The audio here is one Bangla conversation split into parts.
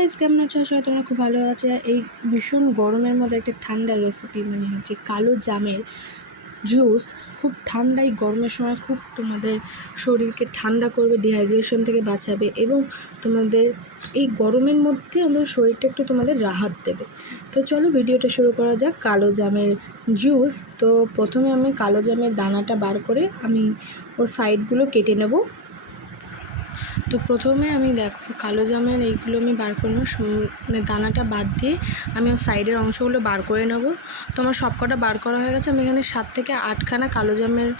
গাইস, কেমন আছো? আসলে তোমরা খুব ভালো আছো। এই ভীষণ গরমের মধ্যে একটা ঠান্ডা রেসিপি মানে হচ্ছে কালো জামের জুস। খুব ঠান্ডা, এই গরমের সময় খুব তোমাদের শরীরকে ঠান্ডা করবে, ডিহাইড্রেশন থেকে বাঁচাবে এবং তোমাদের এই গরমের মধ্যে আমাদের শরীরটা একটু তোমাদের রাহাত দেবে। তো চলো ভিডিওটা শুরু করা যাক। কালো জামের জুস। তো প্রথমে আমি কালো জামের দানাটা বার করে আমি ওর সাইডগুলো কেটে নেব। তো প্রথমে আমি দেখো কালো জামের এইগুলো আমি বার করে নেব, মানে দানাটা বাদ দিয়ে আমি ওর সাইডের অংশগুলো বার করে নেব। তো আমার সবকটা বার করা হয়ে গেছে। আমি এখানে 7 থেকে 8খানা কালো জামের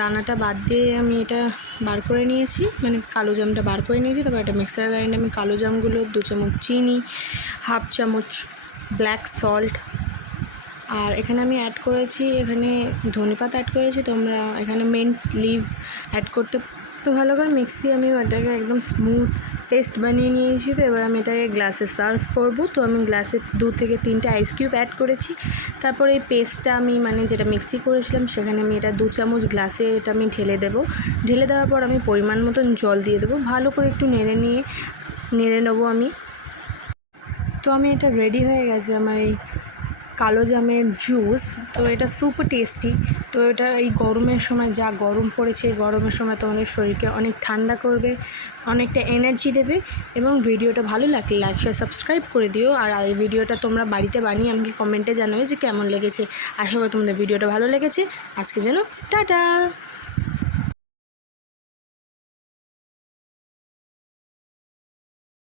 দানাটা বাদ দিয়ে আমি এটা বার করে নিয়েছি, মানে কালো জামটা বার করে নিয়েছি। তারপর একটা মিক্সার গ্রাইন্ডারে আমি কালো জামগুলো 2 চামচ চিনি, 1/2 চামচ ব্ল্যাক সল্ট, আর এখানে আমি অ্যাড করেছি এখানে ধনেপাতা অ্যাড করেছি। তোমরা এখানে মিন্ট লিভ অ্যাড করতে। তো ভালো করে আমি এটাকে একদম স্মুথ পেস্ট বানিয়ে নিয়েছি। তো এবার আমি এটাকে গ্লাসে সার্ভ করব। তো আমি গ্লাসে 2 থেকে 3টে আইস কিউব অ্যাড করেছি। তারপরে এই পেস্টটা আমি যেটা মিক্সি করেছিলাম সেখানে আমি এটা 2 চামচ গ্লাসে এটা আমি ঢেলে দেবো। ঢেলে দেওয়ার পর আমি পরিমাণ মতন জল দিয়ে দেবো। ভালো করে একটু নেড়ে নেবো আমি। তো আমি এটা রেডি হয়ে গেছে আমার এই কালো জামের জুস। তো এটা সুপার টেস্টি। তো এটা এই গরমের সময়, যা গরম পড়েছে, এই গরমের সময় তোমাদের শরীরকে অনেক ঠান্ডা করবে, অনেকটা এনার্জি দেবে। এবং ভিডিওটা ভালো লাগলে লাইক শেয়ার সাবস্ক্রাইব করে দিও। আর এই ভিডিওটা তোমরা বাড়িতে বানিয়ে আমাকে কমেন্টে জানাবে যে কেমন লেগেছে। আশা করি তোমাদের ভিডিওটা ভালো লেগেছে। আজকে যেন টাটা।